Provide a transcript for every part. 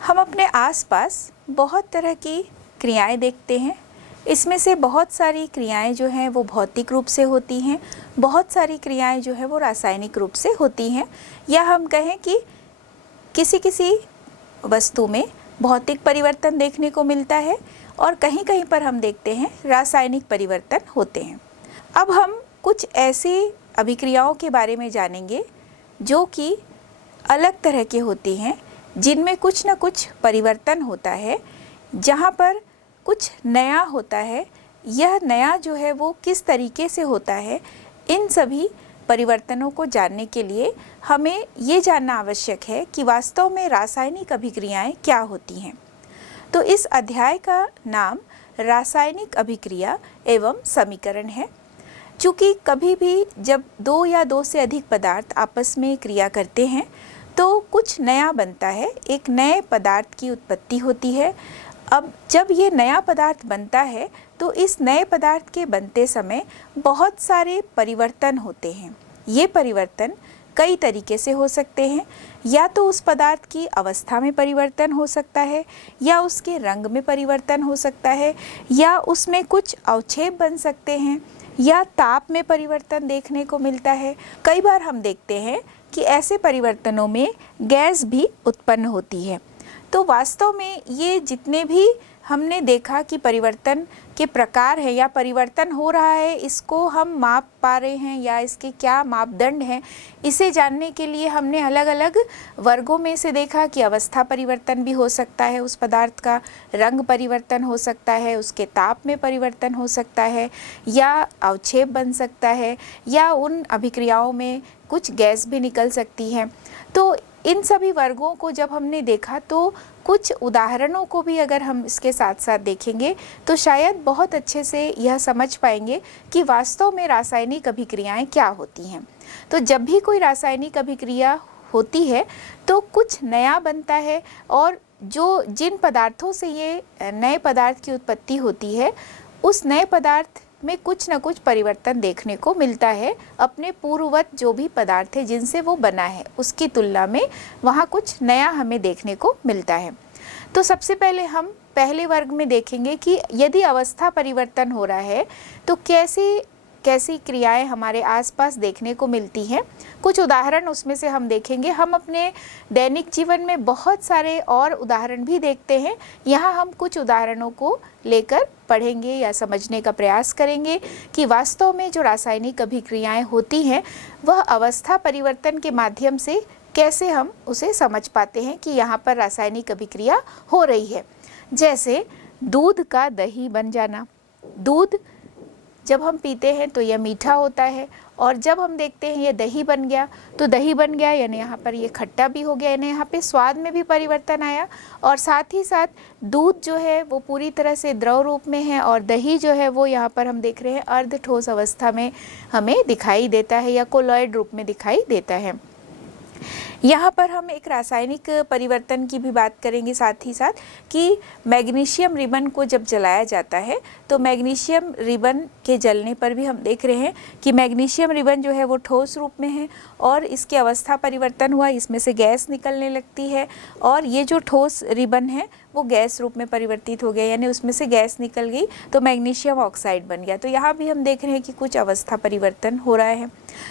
हम अपने आसपास बहुत तरह की क्रियाएं देखते हैं। इसमें से बहुत सारी क्रियाएं जो हैं वो भौतिक रूप से होती हैं, बहुत सारी क्रियाएं जो है वो रासायनिक रूप से होती हैं, या हम कहें कि किसी किसी वस्तु में भौतिक परिवर्तन देखने को मिलता है और कहीं कहीं पर हम देखते हैं रासायनिक परिवर्तन होते हैं। अब हम कुछ ऐसी अभिक्रियाओं के बारे में जानेंगे जो कि अलग तरह के होती हैं, जिनमें कुछ न कुछ परिवर्तन होता है, जहाँ पर कुछ नया होता है। यह नया जो है वो किस तरीके से होता है, इन सभी परिवर्तनों को जानने के लिए हमें ये जानना आवश्यक है कि वास्तव में रासायनिक अभिक्रियाएं क्या होती हैं। तो इस अध्याय का नाम रासायनिक अभिक्रिया एवं समीकरण है। चूँकि कभी भी जब दो या दो से अधिक पदार्थ आपस में क्रिया करते हैं तो कुछ नया बनता है, एक नए पदार्थ की उत्पत्ति होती है। अब जब ये नया पदार्थ बनता है तो इस नए पदार्थ के बनते समय बहुत सारे परिवर्तन होते हैं। ये परिवर्तन कई तरीके से हो सकते हैं, या तो उस पदार्थ की अवस्था में परिवर्तन हो सकता है, या उसके रंग में परिवर्तन हो सकता है, या उसमें कुछ अवक्षेप बन सकते हैं, या ताप में परिवर्तन देखने को मिलता है। कई बार हम देखते हैं कि ऐसे परिवर्तनों में गैस भी उत्पन्न होती है। तो वास्तव में ये जितने भी हमने देखा कि परिवर्तन के प्रकार है या परिवर्तन हो रहा है, इसको हम माप पा रहे हैं या इसके क्या मापदंड हैं, इसे जानने के लिए हमने अलग अलग वर्गों में से देखा कि अवस्था परिवर्तन भी हो सकता है, उस पदार्थ का रंग परिवर्तन हो सकता है, उसके ताप में परिवर्तन हो सकता है, या अवक्षेप बन सकता है, या उन अभिक्रियाओं में कुछ गैस भी निकल सकती है। तो इन सभी वर्गों को जब हमने देखा तो कुछ उदाहरणों को भी अगर हम इसके साथ साथ देखेंगे तो शायद बहुत अच्छे से यह समझ पाएंगे कि वास्तव में रासायनिक अभिक्रियाएं क्या होती हैं। तो जब भी कोई रासायनिक अभिक्रिया होती है तो कुछ नया बनता है, और जो जिन पदार्थों से ये नए पदार्थ की उत्पत्ति होती है उस नए पदार्थ में कुछ न कुछ परिवर्तन देखने को मिलता है। अपने पूर्ववत जो भी पदार्थ है जिनसे वो बना है उसकी तुलना में वहाँ कुछ नया हमें देखने को मिलता है। तो सबसे पहले हम पहले वर्ग में देखेंगे कि यदि अवस्था परिवर्तन हो रहा है तो कैसी कैसी क्रियाएं हमारे आसपास देखने को मिलती हैं। कुछ उदाहरण उसमें से हम देखेंगे। हम अपने दैनिक जीवन में बहुत सारे और उदाहरण भी देखते हैं। यहाँ हम कुछ उदाहरणों को लेकर पढ़ेंगे या समझने का प्रयास करेंगे कि वास्तव में जो रासायनिक अभिक्रियाएं होती हैं वह अवस्था परिवर्तन के माध्यम से कैसे हम उसे समझ पाते हैं कि यहाँ पर रासायनिक अभिक्रिया हो रही है। जैसे दूध का दही बन जाना। दूध जब हम पीते हैं तो यह मीठा होता है, और जब हम देखते हैं ये दही बन गया तो दही बन गया यानी यहाँ पर ये खट्टा भी हो गया, यानी यहाँ पे स्वाद में भी परिवर्तन आया, और साथ ही साथ दूध जो है वो पूरी तरह से द्रव रूप में है, और दही जो है वो यहाँ पर हम देख रहे हैं अर्ध ठोस अवस्था में हमें दिखाई देता है या कोलॉइड रूप में दिखाई देता है। यहाँ पर हम एक रासायनिक परिवर्तन की भी बात करेंगे साथ ही साथ कि मैग्नीशियम रिबन को जब जलाया जाता है तो मैग्नीशियम रिबन के जलने पर भी हम देख रहे हैं कि मैग्नीशियम रिबन जो है वो ठोस रूप में है और इसकी अवस्था परिवर्तन हुआ, इसमें से गैस निकलने लगती है, और ये जो ठोस रिबन है वो गैस रूप में परिवर्तित हो गया, यानी उसमें से गैस निकल गई तो मैग्नीशियम ऑक्साइड बन गया। तो यहाँ भी हम देख रहे हैं कि कुछ अवस्था परिवर्तन हो रहा है।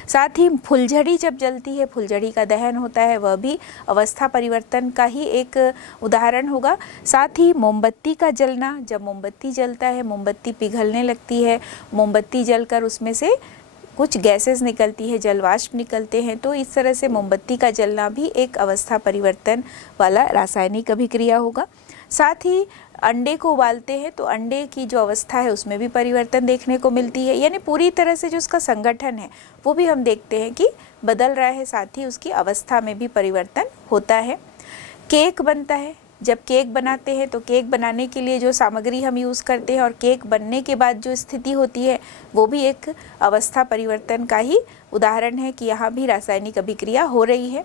साथ ही फुलझड़ी जब जलती है, फुलझड़ी का दहन होता है, वह भी अवस्था परिवर्तन का ही एक उदाहरण होगा। साथ ही मोमबत्ती का जलना, जब मोमबत्ती जलता है मोमबत्ती पिघलने लगती है, मोमबत्ती जलकर उसमें से कुछ गैसेस निकलती है, जलवाष्प निकलते हैं, तो इस तरह से मोमबत्ती का जलना भी एक अवस्था परिवर्तन वाला रासायनिक अभिक्रिया होगा। साथ ही अंडे को उबालते हैं तो अंडे की जो अवस्था है उसमें भी परिवर्तन देखने को मिलती है, यानी पूरी तरह से जो उसका संगठन है वो भी हम देखते हैं कि बदल रहा है, साथ ही उसकी अवस्था में भी परिवर्तन होता है। केक बनता है, जब केक बनाते हैं तो केक बनाने के लिए जो सामग्री हम यूज़ करते हैं और केक बनने के बाद जो स्थिति होती है वो भी एक अवस्था परिवर्तन का ही उदाहरण है कि यहाँ भी रासायनिक अभिक्रिया हो रही है।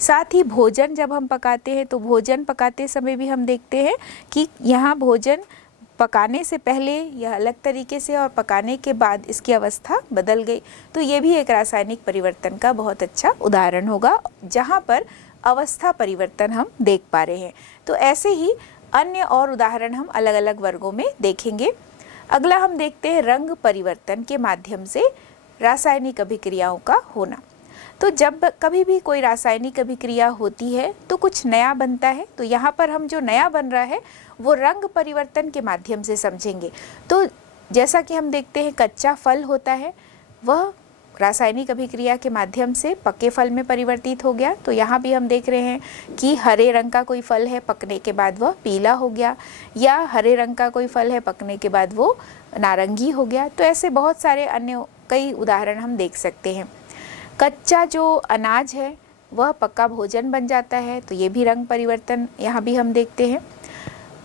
साथ ही भोजन जब हम पकाते हैं तो भोजन पकाते समय भी हम देखते हैं कि यहाँ भोजन पकाने से पहले यह अलग तरीके से और पकाने के बाद इसकी अवस्था बदल गई। तो ये भी एक रासायनिक परिवर्तन का बहुत अच्छा उदाहरण होगा, जहाँ पर अवस्था परिवर्तन हम देख पा रहे हैं। तो ऐसे ही अन्य और उदाहरण हम अलग अलग वर्गों में देखेंगे। अगला हम देखते हैं रंग परिवर्तन के माध्यम से रासायनिक अभिक्रियाओं का होना। तो जब कभी भी कोई रासायनिक अभिक्रिया होती है तो कुछ नया बनता है। तो यहाँ पर हम जो नया बन रहा है वो रंग परिवर्तन के माध्यम से समझेंगे। तो जैसा कि हम देखते हैं कच्चा फल होता है, वह रासायनिक अभिक्रिया के माध्यम से पके फल में परिवर्तित हो गया। तो यहाँ भी हम देख रहे हैं कि हरे रंग का कोई फल है, पकने के बाद वह पीला हो गया, या हरे रंग का कोई फल है, पकने के बाद वो नारंगी हो गया। तो ऐसे बहुत सारे अन्य कई उदाहरण हम देख सकते हैं। कच्चा जो अनाज है वह पक्का भोजन बन जाता है, तो ये भी रंग परिवर्तन यहाँ भी हम देखते हैं।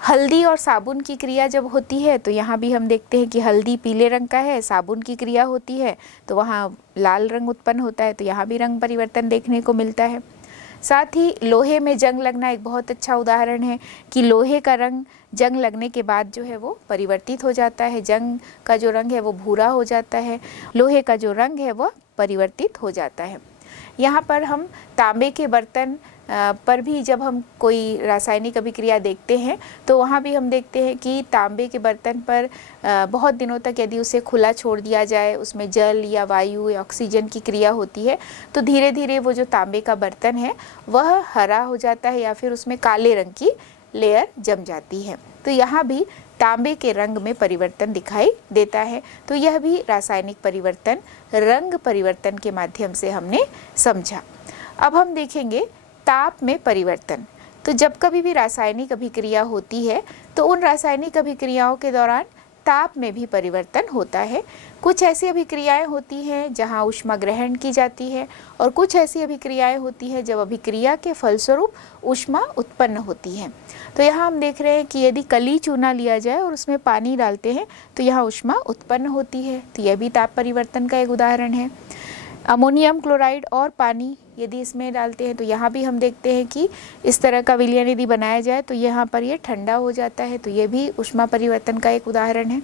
हल्दी और साबुन की क्रिया जब होती है तो यहाँ भी हम देखते हैं कि हल्दी पीले रंग का है, साबुन की क्रिया होती है तो वहाँ लाल रंग उत्पन्न होता है, तो यहाँ भी रंग परिवर्तन देखने को मिलता है। साथ ही लोहे में जंग लगना एक बहुत अच्छा उदाहरण है कि लोहे का रंग जंग लगने के बाद जो है वो परिवर्तित हो जाता है। जंग का जो रंग है वो भूरा हो जाता है, लोहे का जो रंग है वह परिवर्तित हो जाता है। यहाँ पर हम तांबे के बर्तन पर भी जब हम कोई रासायनिक अभिक्रिया देखते हैं तो वहाँ भी हम देखते हैं कि तांबे के बर्तन पर बहुत दिनों तक यदि उसे खुला छोड़ दिया जाए, उसमें जल या वायु या ऑक्सीजन की क्रिया होती है तो धीरे धीरे वो जो तांबे का बर्तन है वह हरा हो जाता है या फिर उसमें काले रंग की लेयर जम जाती है। तो यहाँ भी तांबे के रंग में परिवर्तन दिखाई देता है। तो यह भी रासायनिक परिवर्तन रंग परिवर्तन के माध्यम से हमने समझा। अब हम देखेंगे ताप में परिवर्तन। तो जब कभी भी रासायनिक अभिक्रिया होती है तो उन रासायनिक अभिक्रियाओं के दौरान ताप में भी परिवर्तन होता है। कुछ ऐसी अभिक्रियाएं होती हैं जहां ऊष्मा ग्रहण की जाती है और कुछ ऐसी अभिक्रियाएं होती हैं जब अभिक्रिया के फलस्वरूप ऊष्मा उत्पन्न होती है। तो यहाँ हम देख रहे हैं कि यदि कली चूना लिया जाए और उसमें पानी डालते हैं तो यहाँ ऊष्मा उत्पन्न होती है। तो यह भी ताप परिवर्तन का एक उदाहरण है। अमोनियम क्लोराइड और पानी यदि इसमें डालते हैं तो यहाँ भी हम देखते हैं कि इस तरह का विलयन यदि बनाया जाए तो यहाँ पर ये ठंडा हो जाता है। तो ये भी ऊष्मा परिवर्तन का एक उदाहरण है।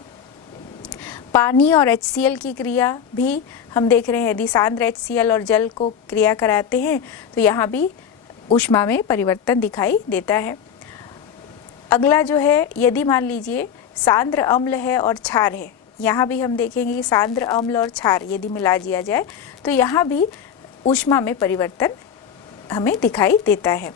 पानी और HCl की क्रिया भी हम देख रहे हैं। यदि सांद्र HCl और जल को क्रिया कराते हैं तो यहाँ भी ऊष्मा में परिवर्तन दिखाई देता है। अगला जो है, यदि मान लीजिए सांद्र अम्ल है और क्षार है, यहाँ भी हम देखेंगे कि सांद्र अम्ल और क्षार यदि मिला दिया जाए तो यहाँ भी ऊष्मा में परिवर्तन हमें दिखाई देता है।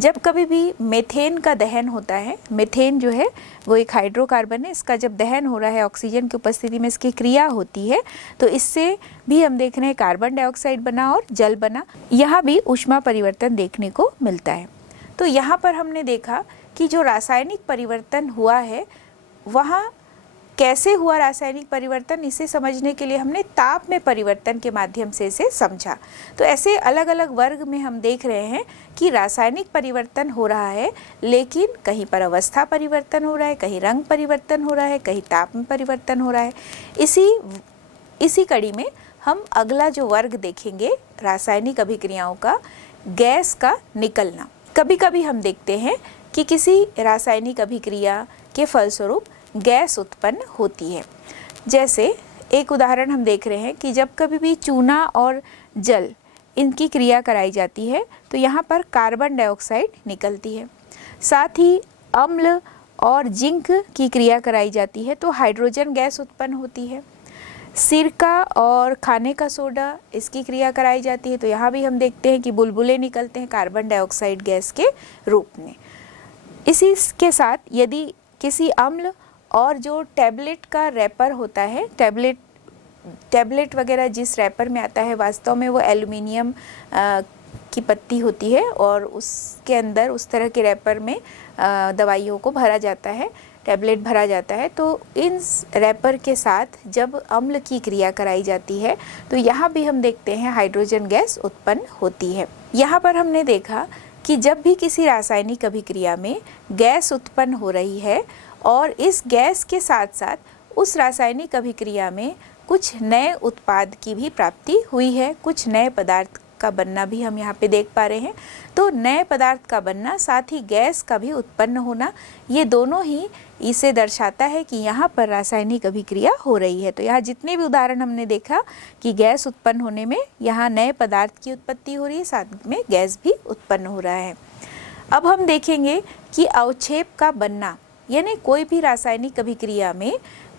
जब कभी भी मेथेन का दहन होता है, मेथेन जो है वो एक हाइड्रोकार्बन है, इसका जब दहन हो रहा है ऑक्सीजन की उपस्थिति में इसकी क्रिया होती है तो इससे भी हम देख रहे हैं कार्बन डाइऑक्साइड बना और जल बना। यहाँ भी ऊष्मा परिवर्तन देखने को मिलता है। तो यहाँ पर हमने देखा कि जो रासायनिक परिवर्तन हुआ है वहाँ कैसे हुआ रासायनिक परिवर्तन, इसे समझने के लिए हमने ताप में परिवर्तन के माध्यम से इसे समझा। तो ऐसे अलग अलग वर्ग में हम देख रहे हैं कि रासायनिक परिवर्तन हो रहा है, लेकिन कहीं पर अवस्था परिवर्तन हो रहा है, कहीं रंग परिवर्तन हो रहा है, कहीं ताप में परिवर्तन हो रहा है। इसी कड़ी में हम अगला जो वर्ग देखेंगे रासायनिक अभिक्रियाओं का, गैस का निकलना। कभी कभी हम देखते हैं कि किसी रासायनिक अभिक्रिया के फलस्वरूप गैस उत्पन्न होती है। जैसे एक उदाहरण हम देख रहे हैं कि जब कभी भी चूना और जल इनकी क्रिया कराई जाती है तो यहाँ पर कार्बन डाइऑक्साइड निकलती है। साथ ही अम्ल और जिंक की क्रिया कराई जाती है तो हाइड्रोजन गैस उत्पन्न होती है। सिरका और खाने का सोडा इसकी क्रिया कराई जाती है तो यहाँ भी हम देखते हैं कि बुलबुले निकलते हैं कार्बन डाइऑक्साइड गैस के रूप में। इसी के साथ यदि किसी अम्ल और जो टैबलेट का रैपर होता है, टैबलेट वगैरह जिस रैपर में आता है वास्तव में वो एल्युमिनियम की पत्ती होती है और उसके अंदर उस तरह के रैपर में दवाइयों को भरा जाता है, टैबलेट भरा जाता है। तो इन रैपर के साथ जब अम्ल की क्रिया कराई जाती है तो यहाँ भी हम देखते हैं हाइड्रोजन गैस उत्पन्न होती है। यहाँ पर हमने देखा कि जब भी किसी रासायनिक अभिक्रिया में गैस उत्पन्न हो रही है और इस गैस के साथ साथ उस रासायनिक अभिक्रिया में कुछ नए उत्पाद की भी प्राप्ति हुई है, कुछ नए पदार्थ का बनना भी हम यहाँ पे देख पा रहे हैं। तो नए पदार्थ का बनना साथ ही गैस का भी उत्पन्न होना, ये दोनों ही इसे दर्शाता है कि यहाँ पर रासायनिक अभिक्रिया हो रही है। तो यहाँ जितने भी उदाहरण हमने देखा कि गैस उत्पन्न होने में यहाँ नए पदार्थ की उत्पत्ति हो रही है, साथ में गैस भी उत्पन्न हो रहा है। अब हम देखेंगे कि अवक्षेप का बनना, यानी कोई भी रासायनिक अभिक्रिया में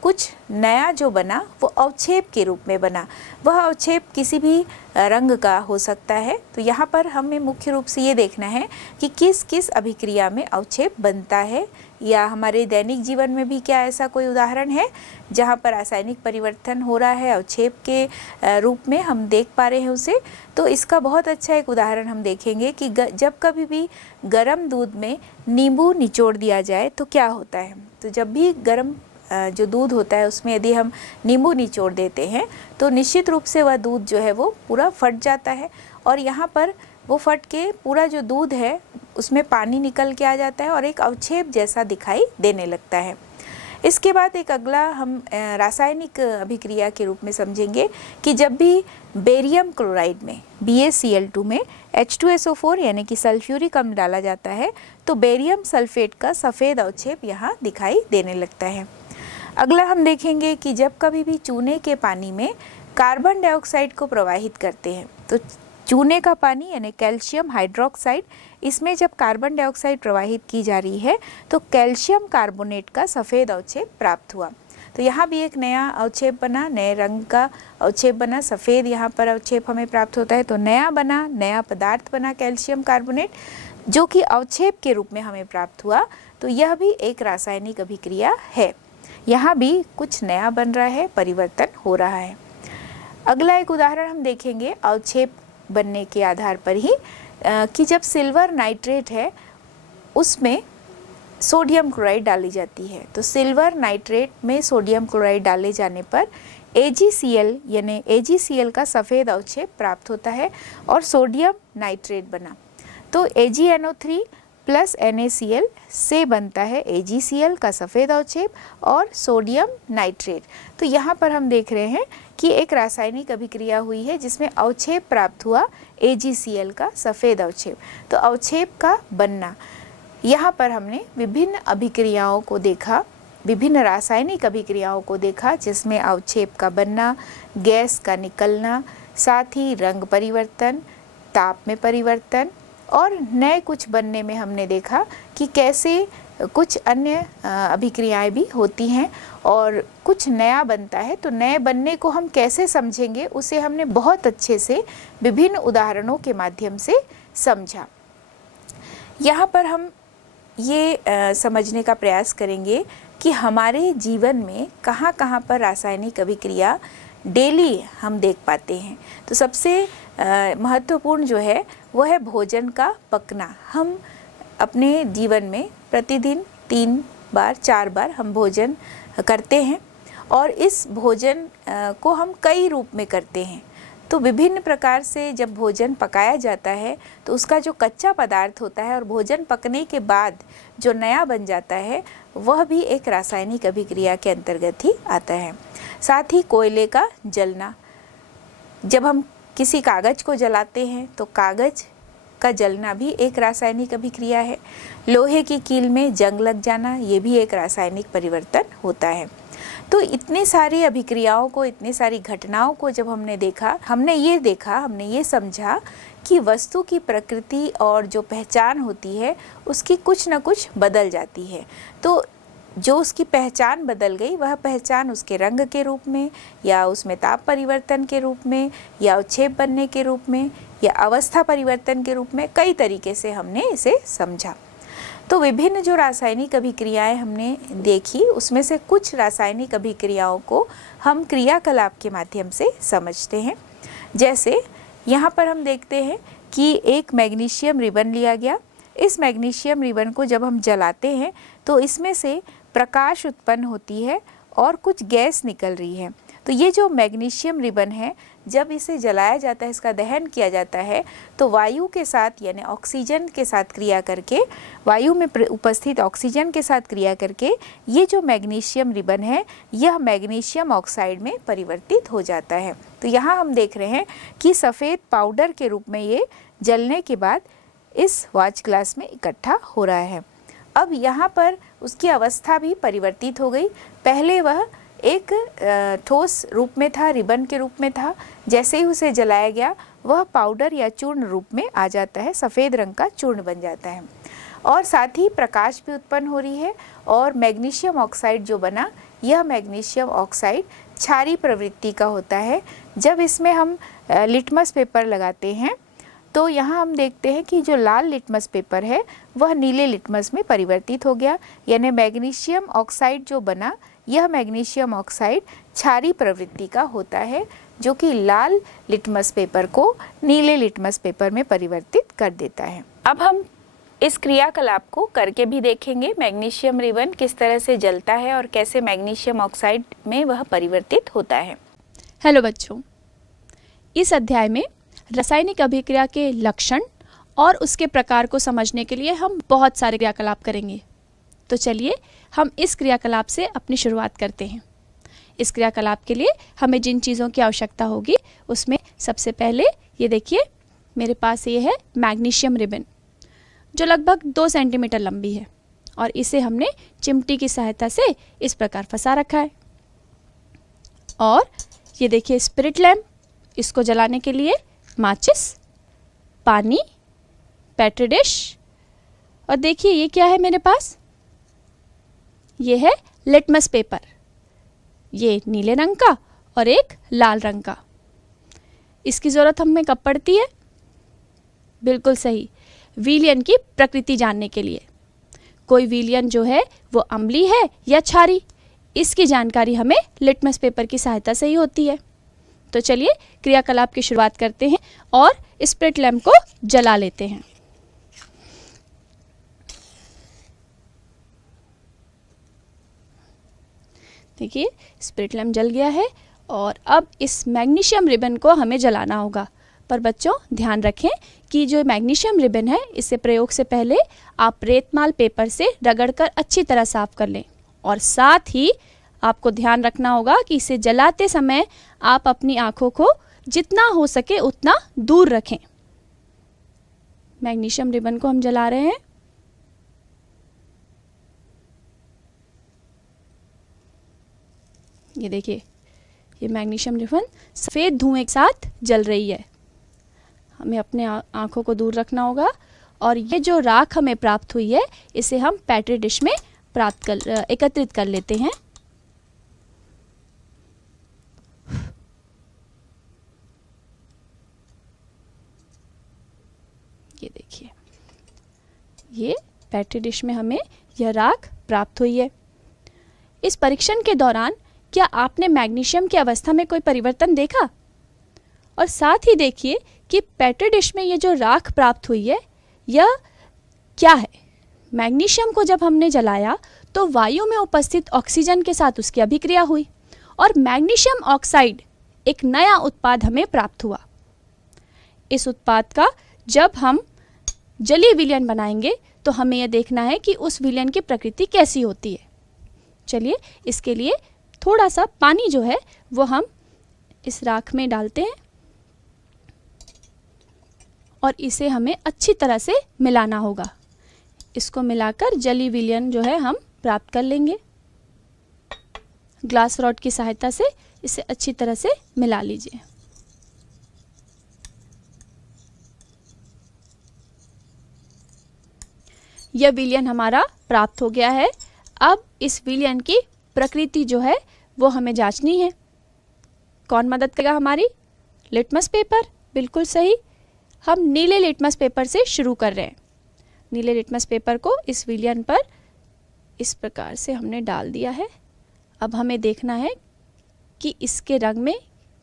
कुछ नया जो बना वो अवक्षेप के रूप में बना। वह अवक्षेप किसी भी रंग का हो सकता है। तो यहाँ पर हमें मुख्य रूप से ये देखना है कि किस किस अभिक्रिया में अवक्षेप बनता है, या हमारे दैनिक जीवन में भी क्या ऐसा कोई उदाहरण है जहाँ पर रासायनिक परिवर्तन हो रहा है अवक्षेप के रूप में, हम देख पा रहे हैं उसे। तो इसका बहुत अच्छा एक उदाहरण हम देखेंगे कि जब कभी भी गर्म दूध में नींबू निचोड़ दिया जाए तो क्या होता है। तो जब भी गर्म जो दूध होता है उसमें यदि हम नींबू निचोड़ देते हैं तो निश्चित रूप से वह दूध जो है वो पूरा फट जाता है, और यहाँ पर वो फट के पूरा जो दूध है उसमें पानी निकल के आ जाता है और एक अवक्षेप जैसा दिखाई देने लगता है। इसके बाद एक अगला हम रासायनिक अभिक्रिया के रूप में समझेंगे कि जब भी बेरियम क्लोराइड में BaCl2 में H2SO4 यानी कि सल्फ्यूरिक अम्ल डाला जाता है तो बेरियम सल्फेट का सफ़ेद अवक्षेप यहाँ दिखाई देने लगता है। अगला हम देखेंगे कि जब कभी भी चूने के पानी में कार्बन डाइऑक्साइड को प्रवाहित करते हैं तो चूने का पानी यानी कैल्शियम हाइड्रोक्साइड, इसमें जब कार्बन डाइऑक्साइड प्रवाहित की जा रही है तो कैल्शियम कार्बोनेट का सफ़ेद अवक्षेप प्राप्त हुआ। तो यहाँ भी एक नया अवक्षेप बना, नए रंग का अवक्षेप बना, सफ़ेद यहाँ पर अवक्षेप हमें प्राप्त होता है। तो नया बना, नया पदार्थ बना कैल्शियम कार्बोनेट, जो कि अवक्षेप के रूप में हमें प्राप्त हुआ। तो यह भी एक रासायनिक अभिक्रिया है। यहाँ भी कुछ नया बन रहा है, परिवर्तन हो रहा है। अगला एक उदाहरण हम देखेंगे अवक्षेप बनने के आधार पर ही कि जब सिल्वर नाइट्रेट है उसमें सोडियम क्लोराइड डाली जाती है। तो सिल्वर नाइट्रेट में सोडियम क्लोराइड डाले जाने पर AgCl यानी AgCl का सफ़ेद अवक्षेप प्राप्त होता है और सोडियम नाइट्रेट बना। तो AgNO3 प्लस NaCl से बनता है AgCl का सफ़ेद अवक्षेप और सोडियम नाइट्रेट। तो यहाँ पर हम देख रहे हैं कि एक रासायनिक अभिक्रिया हुई है जिसमें अवक्षेप प्राप्त हुआ AgCl का सफ़ेद अवक्षेप। तो अवक्षेप का बनना, यहाँ पर हमने विभिन्न अभिक्रियाओं को देखा, विभिन्न रासायनिक अभिक्रियाओं को देखा जिसमें अवक्षेप का बनना, गैस का निकलना, साथ ही रंग परिवर्तन, ताप में परिवर्तन और नए कुछ बनने में हमने देखा कि कैसे कुछ अन्य अभिक्रियाएं भी होती हैं और कुछ नया बनता है। तो नए बनने को हम कैसे समझेंगे उसे हमने बहुत अच्छे से विभिन्न उदाहरणों के माध्यम से समझा। यहाँ पर हम ये समझने का प्रयास करेंगे कि हमारे जीवन में कहाँ कहाँ पर रासायनिक अभिक्रिया डेली हम देख पाते हैं। तो सबसे महत्वपूर्ण जो है वो है भोजन का पकना। हम अपने जीवन में प्रतिदिन 3 बार 4 बार हम भोजन करते हैं और इस भोजन को हम कई रूप में करते हैं। तो विभिन्न प्रकार से जब भोजन पकाया जाता है तो उसका जो कच्चा पदार्थ होता है और भोजन पकने के बाद जो नया बन जाता है वह भी एक रासायनिक अभिक्रिया के अंतर्गत ही आता है। साथ ही कोयले का जलना, जब हम किसी कागज़ को जलाते हैं तो कागज़ का जलना भी एक रासायनिक अभिक्रिया है। लोहे की कील में जंग लग जाना, ये भी एक रासायनिक परिवर्तन होता है। तो इतनी सारी अभिक्रियाओं को, इतनी सारी घटनाओं को जब हमने देखा, हमने ये समझा कि वस्तु की प्रकृति और जो पहचान होती है उसकी कुछ न कुछ बदल जाती है। तो जो उसकी पहचान बदल गई वह पहचान उसके रंग के रूप में या उसमें ताप परिवर्तन के रूप में या अवक्षेप बनने के रूप में या अवस्था परिवर्तन के रूप में, कई तरीके से हमने इसे समझा। तो विभिन्न जो रासायनिक अभिक्रियाएं हमने देखी उसमें से कुछ रासायनिक अभिक्रियाओं को हम क्रियाकलाप के माध्यम से समझते हैं। जैसे यहाँ पर हम देखते हैं कि एक मैग्नीशियम रिबन लिया गया। इस मैग्नीशियम रिबन को जब हम जलाते हैं तो इसमें से प्रकाश उत्पन्न होती है और कुछ गैस निकल रही है। तो ये जो मैग्नीशियम रिबन है, जब इसे जलाया जाता है, इसका दहन किया जाता है तो वायु के साथ यानी ऑक्सीजन के साथ क्रिया करके, वायु में उपस्थित ऑक्सीजन के साथ क्रिया करके ये जो मैग्नीशियम रिबन है यह मैग्नीशियम ऑक्साइड में परिवर्तित हो जाता है। तो यहाँ हम देख रहे हैं कि सफ़ेद पाउडर के रूप में ये जलने के बाद इस वॉच ग्लास में इकट्ठा हो रहा है। अब यहाँ पर उसकी अवस्था भी परिवर्तित हो गई। पहले वह एक ठोस रूप में था, रिबन के रूप में था। जैसे ही उसे जलाया गया वह पाउडर या चूर्ण रूप में आ जाता है, सफ़ेद रंग का चूर्ण बन जाता है और साथ ही प्रकाश भी उत्पन्न हो रही है। और मैग्नीशियम ऑक्साइड जो बना, यह मैग्नीशियम ऑक्साइड क्षारीय प्रवृत्ति का होता है। जब इसमें हम लिटमस पेपर लगाते हैं तो यहाँ हम देखते हैं कि जो लाल लिटमस पेपर है वह नीले लिटमस में परिवर्तित हो गया, यानी मैग्नीशियम ऑक्साइड जो बना, यह मैग्नीशियम ऑक्साइड क्षारीय प्रवृत्ति का होता है, जो कि लाल लिटमस पेपर को नीले लिटमस पेपर में परिवर्तित कर देता है। अब हम इस क्रियाकलाप को करके भी देखेंगे, मैग्नीशियम रिबन किस तरह से जलता है और कैसे मैग्नीशियम ऑक्साइड में वह परिवर्तित होता है। हेलो बच्चों, इस अध्याय में रासायनिक अभिक्रिया के लक्षण और उसके प्रकार को समझने के लिए हम बहुत सारे क्रियाकलाप करेंगे। तो चलिए हम इस क्रियाकलाप से अपनी शुरुआत करते हैं। इस क्रियाकलाप के लिए हमें जिन चीज़ों की आवश्यकता होगी उसमें सबसे पहले ये देखिए, मेरे पास ये है मैग्नीशियम रिबन जो लगभग 2 सेंटीमीटर लंबी है और इसे हमने चिमटी की सहायता से इस प्रकार फंसा रखा है। और ये देखिए स्पिरिट लैम्प, इसको जलाने के लिए माचिस, पानी, पेट्री डिश और देखिए ये क्या है मेरे पास, ये है लिटमस पेपर, ये नीले रंग का और एक लाल रंग का। इसकी ज़रूरत हमें कब पड़ती है? बिल्कुल सही, विलयन की प्रकृति जानने के लिए। कोई विलयन जो है वो अम्लीय है या क्षारीय, इसकी जानकारी हमें लिटमस पेपर की सहायता से ही होती है। तो चलिए क्रियाकलाप की शुरुआत करते हैं और स्पिरिट लैम्प को जला लेते हैं। देखिए स्पिरिट लैम्प जल गया है और अब इस मैग्नीशियम रिबन को हमें जलाना होगा। पर बच्चों ध्यान रखें कि जो मैग्नीशियम रिबन है इसे प्रयोग से पहले आप रेतमाल पेपर से रगड़कर अच्छी तरह साफ कर लें और साथ ही आपको ध्यान रखना होगा कि इसे जलाते समय आप अपनी आंखों को जितना हो सके उतना दूर रखें। मैग्नीशियम रिबन को हम जला रहे हैं। ये देखिए, ये मैग्नीशियम रिबन सफ़ेद धुएं के साथ जल रही है। हमें अपने आंखों को दूर रखना होगा और ये जो राख हमें प्राप्त हुई है इसे हम पेट्री डिश में एकत्रित कर लेते हैं। ये देखिए, ये पेट्री डिश में हमें यह राख प्राप्त हुई है। इस परीक्षण के दौरान क्या आपने मैग्नीशियम की अवस्था में कोई परिवर्तन देखा? और साथ ही देखिए कि पेट्री डिश में ये जो राख प्राप्त हुई है यह क्या है? मैग्नीशियम को जब हमने जलाया तो वायु में उपस्थित ऑक्सीजन के साथ उसकी अभिक्रिया हुई और मैग्नीशियम ऑक्साइड एक नया उत्पाद हमें प्राप्त हुआ। इस उत्पाद का जब हम जलीय विलयन बनाएंगे तो हमें यह देखना है कि उस विलयन की प्रकृति कैसी होती है। चलिए इसके लिए थोड़ा सा पानी जो है वो हम इस राख में डालते हैं और इसे हमें अच्छी तरह से मिलाना होगा। इसको मिलाकर जलीय विलयन जो है हम प्राप्त कर लेंगे। ग्लास रॉड की सहायता से इसे अच्छी तरह से मिला लीजिए। यह विलयन हमारा प्राप्त हो गया है। अब इस विलयन की प्रकृति जो है वो हमें जांचनी है। कौन मदद करेगा हमारी? लिटमस पेपर, बिल्कुल सही। हम नीले लिटमस पेपर से शुरू कर रहे हैं। नीले लिटमस पेपर को इस विलयन पर इस प्रकार से हमने डाल दिया है। अब हमें देखना है कि इसके रंग में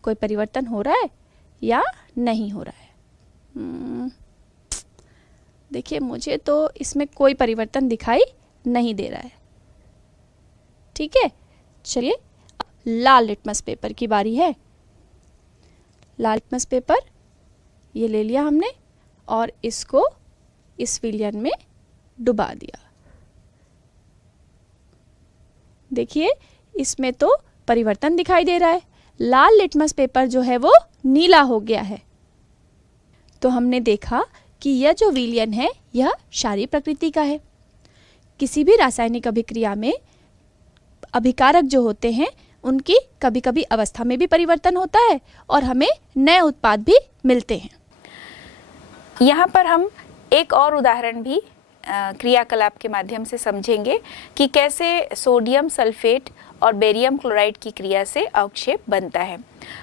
कोई परिवर्तन हो रहा है या नहीं हो रहा है। देखिए मुझे तो इसमें कोई परिवर्तन दिखाई नहीं दे रहा है। ठीक है, चलिए लाल लिटमस पेपर की बारी है। लाल लिटमस पेपर ये ले लिया हमने और इसको इस विलयन में डुबा दिया। देखिए इसमें तो परिवर्तन दिखाई दे रहा है। लाल लिटमस पेपर जो है वो नीला हो गया है। तो हमने देखा कि यह जो विलयन है यह क्षारीय प्रकृति का है। किसी भी रासायनिक अभिक्रिया में अभिकारक जो होते हैं उनकी कभी कभी अवस्था में भी परिवर्तन होता है और हमें नए उत्पाद भी मिलते हैं। यहाँ पर हम एक और उदाहरण भी क्रियाकलाप के माध्यम से समझेंगे कि कैसे सोडियम सल्फेट और बेरियम क्लोराइड की क्रिया से अवक्षेप बनता है।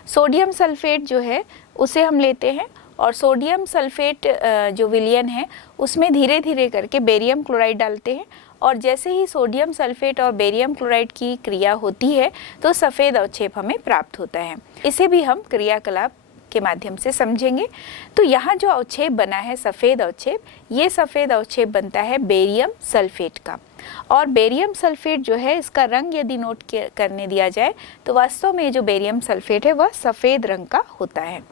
सोडियम सल्फेट जो है उसे हम लेते हैं और सोडियम सल्फेट जो विलयन है उसमें धीरे धीरे करके बेरियम क्लोराइड डालते हैं और जैसे ही सोडियम सल्फेट और बेरियम क्लोराइड की क्रिया होती है तो सफ़ेद अवक्षेप हमें प्राप्त होता है। इसे भी हम क्रियाकलाप के माध्यम से समझेंगे। तो यहाँ जो अवक्षेप बना है सफ़ेद अवक्षेप, ये सफ़ेद अवक्षेप बनता है बेरियम सल्फेट का। और बेरियम सल्फेट जो है इसका रंग यदि नोट करने दिया जाए तो वास्तव में जो बेरियम सल्फेट है वह सफ़ेद रंग का होता है।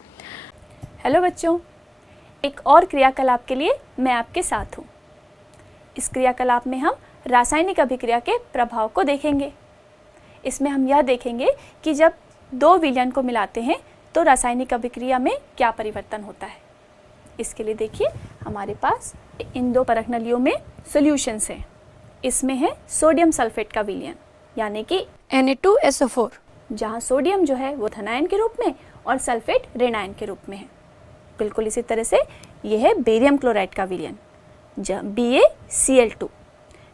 हेलो बच्चों, एक और क्रियाकलाप के लिए मैं आपके साथ हूँ। इस क्रियाकलाप में हम रासायनिक अभिक्रिया के प्रभाव को देखेंगे। इसमें हम यह देखेंगे कि जब दो विलयन को मिलाते हैं तो रासायनिक अभिक्रिया में क्या परिवर्तन होता है। इसके लिए देखिए हमारे पास इन दो परख नलियों में सॉल्यूशंस हैं। इसमें है सोडियम सल्फेट का विलयन यानी कि Na2SO4, जहाँ सोडियम जो है वो धनायन के रूप में और सल्फेट ऋणायन के रूप में है। बिल्कुल इसी तरह से यह है बेरियम क्लोराइड का विलयन BaCl2,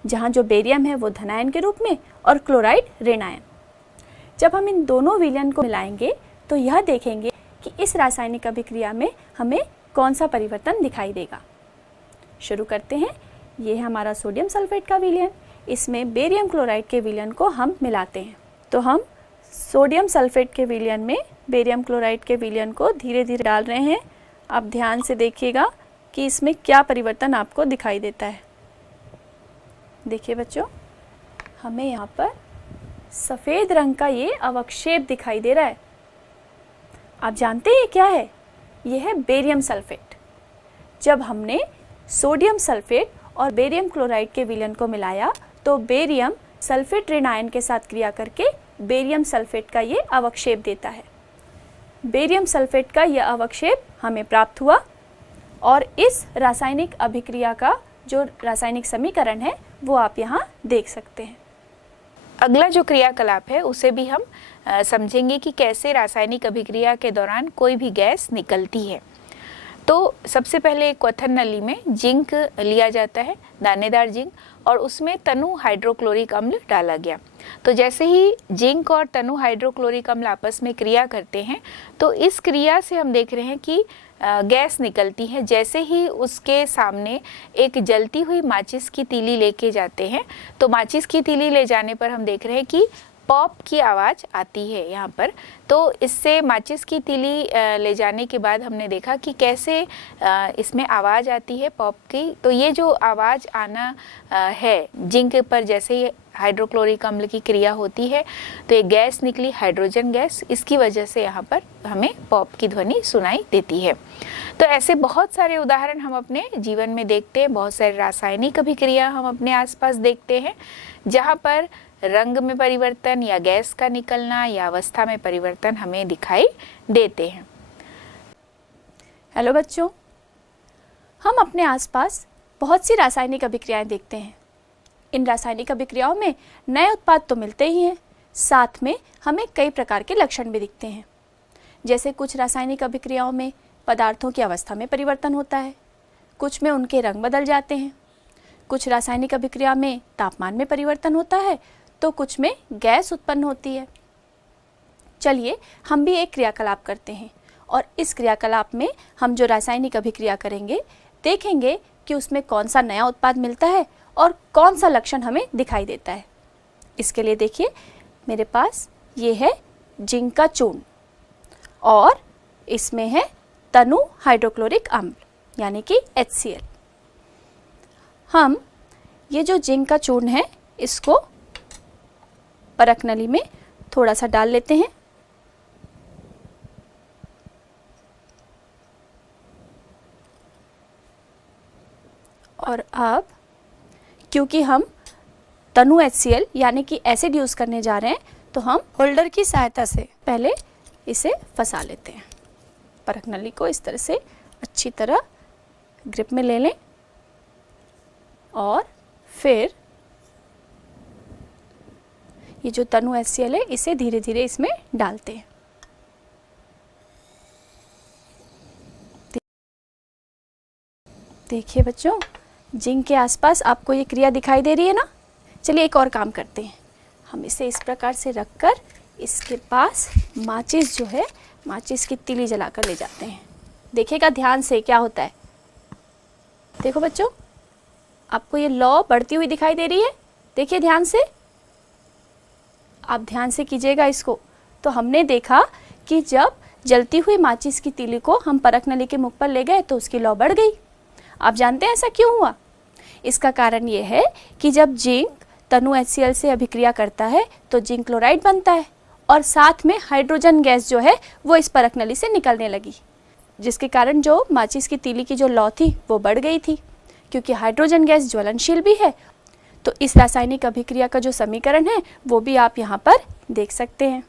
जहाँ जो बेरियम है वो धनायन के रूप में और क्लोराइड ऋणायन। जब हम इन दोनों विलयन को मिलाएंगे तो यह देखेंगे कि इस रासायनिक अभिक्रिया में हमें कौन सा परिवर्तन दिखाई देगा। शुरू करते हैं। ये है हमारा सोडियम सल्फेट का विलयन, इसमें बेरियम क्लोराइड के विलयन को हम मिलाते हैं। तो हम सोडियम सल्फेट के विलयन में बेरियम क्लोराइड के विलयन को धीरे धीरे डाल रहे हैं। आप ध्यान से देखिएगा कि इसमें क्या परिवर्तन आपको दिखाई देता है। देखिए बच्चों, हमें यहाँ पर सफ़ेद रंग का ये अवक्षेप दिखाई दे रहा है। आप जानते हैं ये क्या है? ये है बेरियम सल्फेट। जब हमने सोडियम सल्फेट और बेरियम क्लोराइड के विलयन को मिलाया तो बेरियम सल्फेट ऋणायन के साथ क्रिया करके बेरियम सल्फेट का ये अवक्षेप देता है। बेरियम सल्फेट का यह अवक्षेप हमें प्राप्त हुआ और इस रासायनिक अभिक्रिया का जो रासायनिक समीकरण है वो आप यहाँ देख सकते हैं। अगला जो क्रियाकलाप है उसे भी हम समझेंगे कि कैसे रासायनिक अभिक्रिया के दौरान कोई भी गैस निकलती है। तो सबसे पहले क्वथन नली में जिंक लिया जाता है, दानेदार जिंक, और उसमें तनु हाइड्रोक्लोरिक अम्ल डाला गया। तो जैसे ही जिंक और तनु हाइड्रोक्लोरिक अम्ल आपस में क्रिया करते हैं तो इस क्रिया से हम देख रहे हैं कि गैस निकलती है। जैसे ही उसके सामने एक जलती हुई माचिस की तीली लेके जाते हैं तो माचिस की तीली ले जाने पर हम देख रहे हैं कि पॉप की आवाज़ आती है यहाँ पर। तो इससे माचिस की तीली ले जाने के बाद हमने देखा कि कैसे इसमें आवाज़ आती है पॉप की। तो ये जो आवाज़ आना है जिंक पर, जैसे ही हाइड्रोक्लोरिक अम्ल की क्रिया होती है तो एक गैस निकली, हाइड्रोजन गैस, इसकी वजह से यहाँ पर हमें पॉप की ध्वनि सुनाई देती है। तो ऐसे बहुत सारे उदाहरण हम अपने जीवन में देखते हैं, बहुत सारे रासायनिक अभिक्रिया हम अपने आसपास देखते हैं जहाँ पर रंग में परिवर्तन या गैस का निकलना या अवस्था में परिवर्तन हमें दिखाई देते हैं। हेलो बच्चों, हम अपने आसपास बहुत सी रासायनिक अभिक्रियाएं देखते हैं। इन रासायनिक अभिक्रियाओं में नए उत्पाद तो मिलते ही हैं, साथ में हमें कई प्रकार के लक्षण भी दिखते हैं। जैसे कुछ रासायनिक अभिक्रियाओं में पदार्थों की अवस्था में परिवर्तन होता है, कुछ में उनके रंग बदल जाते हैं, कुछ रासायनिक अभिक्रिया में तापमान में परिवर्तन होता है तो कुछ में गैस उत्पन्न होती है। चलिए हम भी एक क्रियाकलाप करते हैं और इस क्रियाकलाप में हम जो रासायनिक अभिक्रिया करेंगे देखेंगे कि उसमें कौन सा नया उत्पाद मिलता है और कौन सा लक्षण हमें दिखाई देता है। इसके लिए देखिए मेरे पास ये है जिंक का चूर्ण और इसमें है तनु हाइड्रोक्लोरिक अम्ल यानी कि HCl। हम ये जो जिंक का चूर्ण है इसको परख नली में थोड़ा सा डाल लेते हैं और अब क्योंकि हम तनु HCl यानी कि एसिड यूज़ करने जा रहे हैं तो हम होल्डर की सहायता से पहले इसे फंसा लेते हैं। परख नली को इस तरह से अच्छी तरह ग्रिप में ले लें और फिर ये जो तनु HCl है इसे धीरे धीरे इसमें डालते हैं। देखिए बच्चों, जिंक के आसपास आपको ये क्रिया दिखाई दे रही है ना। चलिए एक और काम करते हैं, हम इसे इस प्रकार से रखकर इसके पास माचिस जो है, माचिस की तीली जलाकर ले जाते हैं। देखिएगा ध्यान से क्या होता है। देखो बच्चों, आपको ये लौ बढ़ती हुई दिखाई दे रही है। देखिए ध्यान से, आप ध्यान से कीजिएगा इसको। तो हमने देखा कि जब जलती हुई माचिस की तीली को हम परख नली के मुख पर ले गए तो उसकी लौ बढ़ गई। आप जानते हैं ऐसा क्यों हुआ? इसका कारण ये है कि जब जिंक तनु HCl से अभिक्रिया करता है तो जिंक क्लोराइड बनता है और साथ में हाइड्रोजन गैस जो है वो इस परख नली से निकलने लगी, जिसके कारण जो माचिस की तीली की जो लौ थी वो बढ़ गई थी। क्योंकि हाइड्रोजन गैस ज्वलनशील भी है, तो इस रासायनिक अभिक्रिया का जो समीकरण है वो भी आप यहाँ पर देख सकते हैं।